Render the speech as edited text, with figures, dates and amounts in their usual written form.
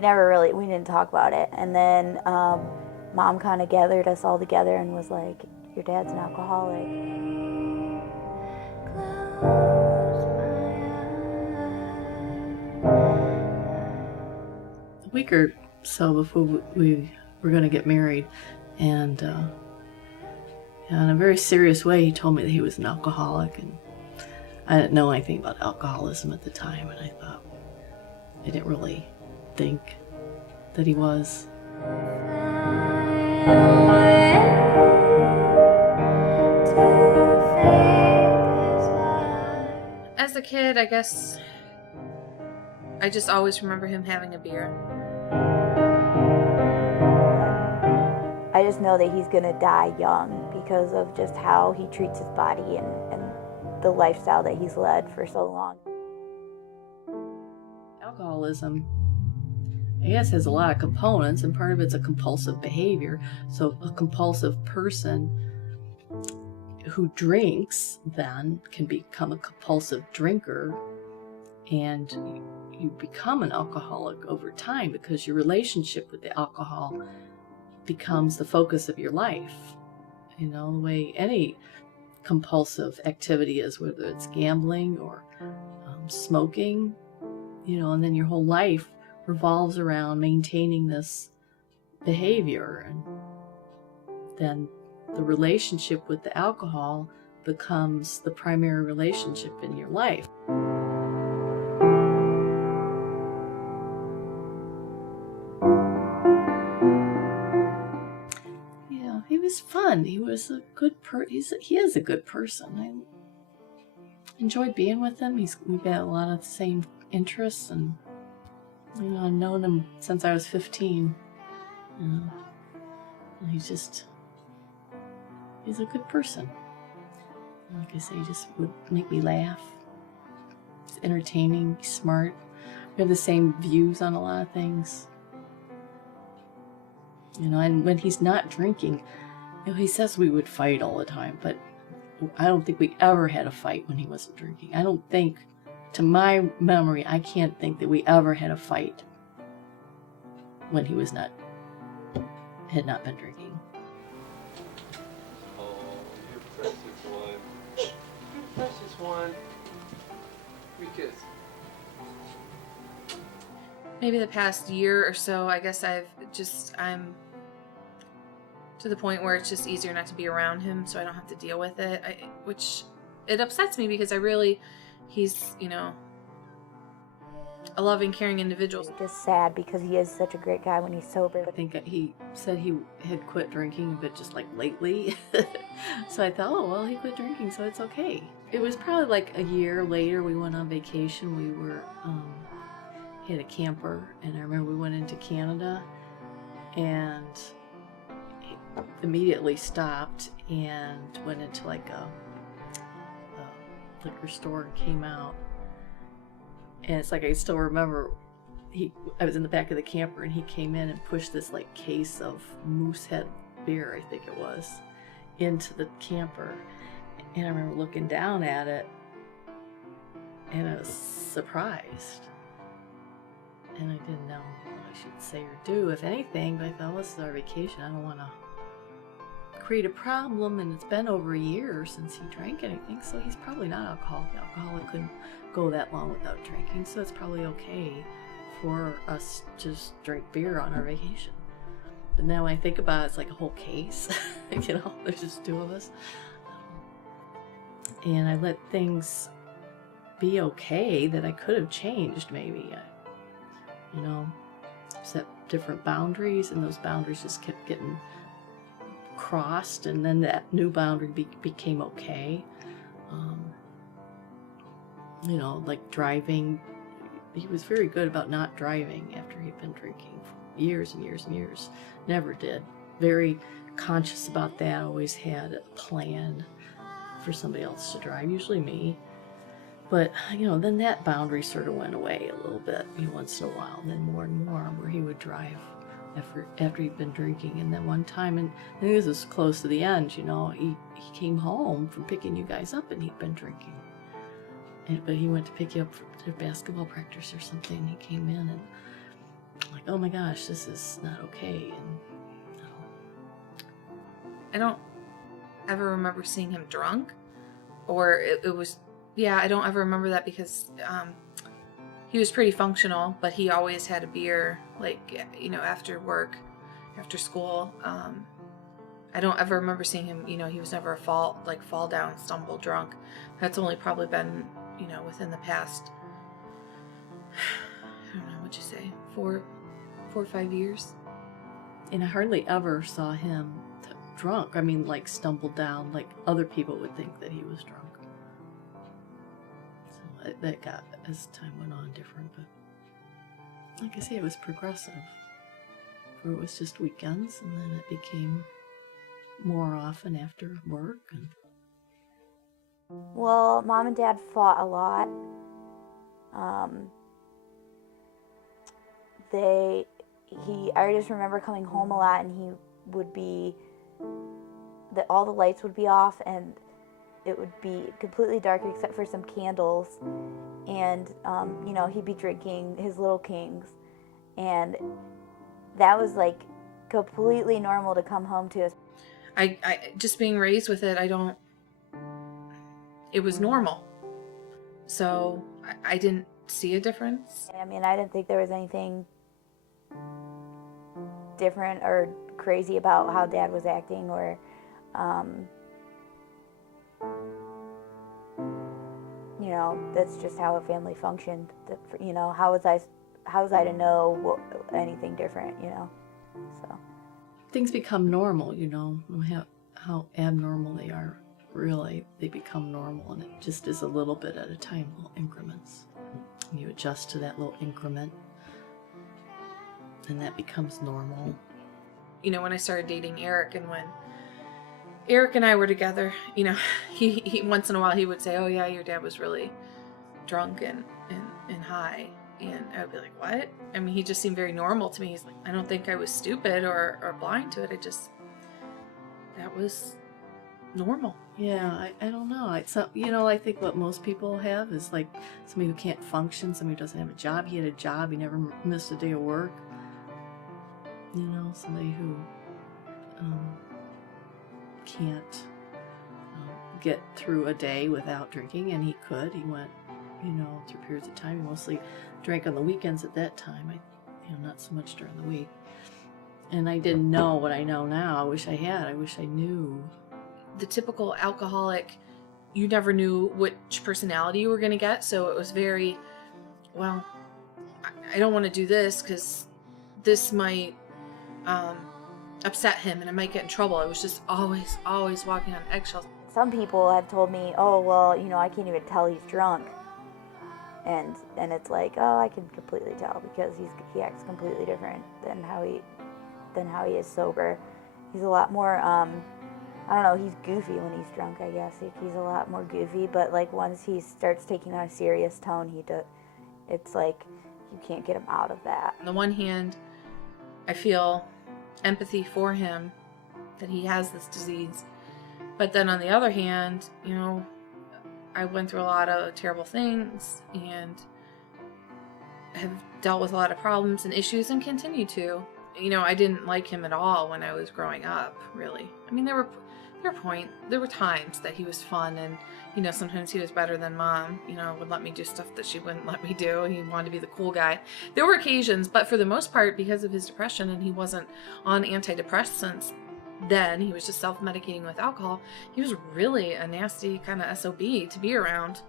we didn't talk about it. And then Mom kind of gathered us all together and was like, your dad's an alcoholic. A week or so before we were going to get married, and in a very serious way, he told me that he was an alcoholic, and I didn't know anything about alcoholism at the time, and I thought, I didn't really think that he was. As a kid, I guess I just always remember him having a beer. I just know that he's gonna die young because of just how he treats his body and the lifestyle that he's led for so long. Alcoholism, I guess, has a lot of components, and part of it's a compulsive behavior. So a compulsive person who drinks then can become a compulsive drinker, and you become an alcoholic over time because your relationship with the alcohol becomes the focus of your life. You know, the way any compulsive activity is, whether it's gambling or smoking, you know, and then your whole life revolves around maintaining this behavior, and then the relationship with the alcohol becomes the primary relationship in your life. Yeah, he was fun. He was a good he is a good person. I enjoyed being with him. We've got a lot of the same interests, and you know, I've known him since I was 15. You know, and he's a good person. Like I say, he just would make me laugh. He's entertaining, he's smart. We have the same views on a lot of things. You know, and when he's not drinking, you know, he says we would fight all the time, but I don't think we ever had a fight when he wasn't drinking. I don't think, to my memory, I can't think that we ever had a fight when he had not been drinking. Oh, you precious one. You precious one. We kiss. Maybe the past year or so, I guess I'm to the point where it's just easier not to be around him, so I don't have to deal with it, which it upsets me because he's, you know, a loving, caring individual. It's just sad because he is such a great guy when he's sober. I think he said he had quit drinking, but just like lately. So I thought, oh, well, he quit drinking, so it's okay. It was probably like a year later, we went on vacation. We were, he had a camper, and I remember we went into Canada, and he immediately stopped and went into like a liquor store and came out. And it's like I still remember I was in the back of the camper, and he came in and pushed this like case of Moosehead beer, I think it was, into the camper. And I remember looking down at it, and I was surprised. And I didn't know what I should say or do, if anything, but I thought, well, this is our vacation. I don't want to create a problem, and it's been over a year since he drank anything, so he's probably not alcoholic. The alcoholic couldn't go that long without drinking, so it's probably okay for us to just drink beer on our vacation. But now when I think about it, it's like a whole case. You know, there's just two of us. And I let things be okay that I could have changed, maybe. You know, set different boundaries, and those boundaries just kept getting crossed, and then that new boundary became okay. You know, like driving. He was very good about not driving after he'd been drinking for years and years and years. Never did. Very conscious about that. Always had a plan for somebody else to drive, usually me. But, you know, then that boundary sort of went away a little bit, you know, once in a while, and then more and more, where he would drive after he'd been drinking. And then one time, and I think this was close to the end, you know, he came home from picking you guys up, and he'd been drinking. But he went to pick you up to basketball practice or something, and he came in, like, oh my gosh, this is not okay. And I don't ever remember seeing him drunk, or it was, yeah, I don't ever remember that because he was pretty functional, but he always had a beer, like, you know, after work, after school. I don't ever remember seeing him, you know, he was never a fall down, stumble drunk. That's only probably been, you know, within the past, I don't know, what'd you say, 4 or 5 years? I hardly ever saw him drunk. I mean, like, stumbled down, like other people would think that he was drunk. So that got, as time went on, different. But like I say, it was progressive. For it was just weekends, and then it became more often after work. And Well, Mom and Dad fought a lot. I just remember coming home a lot, and he would be, all the lights would be off, and it would be completely dark except for some candles, and you know, he'd be drinking his Little Kings, and that was like completely normal to come home to. I just being raised with it, it was normal. So I didn't see a difference. I mean, I didn't think there was anything different or crazy about how Dad was acting, or you know, that's just how a family functioned. You know, how was I to know anything different, you know? So things become normal, you know, no matter how abnormal they are, really, they become normal, and it just is a little bit at a time, little increments. You adjust to that little increment, and that becomes normal. You know, when I started dating Eric, and when Eric and I were together, you know, he once in a while he would say, oh yeah, your dad was really drunk and high. And I would be like, what? I mean, he just seemed very normal to me. He's like, I don't think I was stupid or blind to it. That was normal. Yeah, I don't know. You know, I think what most people have is like somebody who can't function, somebody who doesn't have a job. He had a job, he never missed a day of work. You know, somebody who can't get through a day without drinking, and he could. He went, you know, through periods of time. He mostly drank on the weekends at that time. Not so much during the week. And I didn't know what I know now. I wish I had. I wish I knew. The typical alcoholic, you never knew which personality you were going to get. So it was very, well, I don't want to do this because this might upset him and I might get in trouble. I was just always walking on eggshells. some people have told me, oh, well, you know, I can't even tell he's drunk. And it's like, oh, I can completely tell because he acts completely different than how he is sober. He's a lot more, I don't know, he's goofy when he's drunk, I guess. He's a lot more goofy, but like once he starts taking on a serious tone, it's like you can't get him out of that. On the one hand, I feel empathy for him that he has this disease. But then on the other hand, you know, I went through a lot of terrible things and have dealt with a lot of problems and issues and continue to. You know, I didn't like him at all when I was growing up, really. I mean, there were times that he was fun and, you know, sometimes he was better than Mom, you know, would let me do stuff that she wouldn't let me do. He wanted to be the cool guy. There were occasions, but for the most part, because of his depression and he wasn't on antidepressants then, he was just self-medicating with alcohol, he was really a nasty kind of SOB to be around.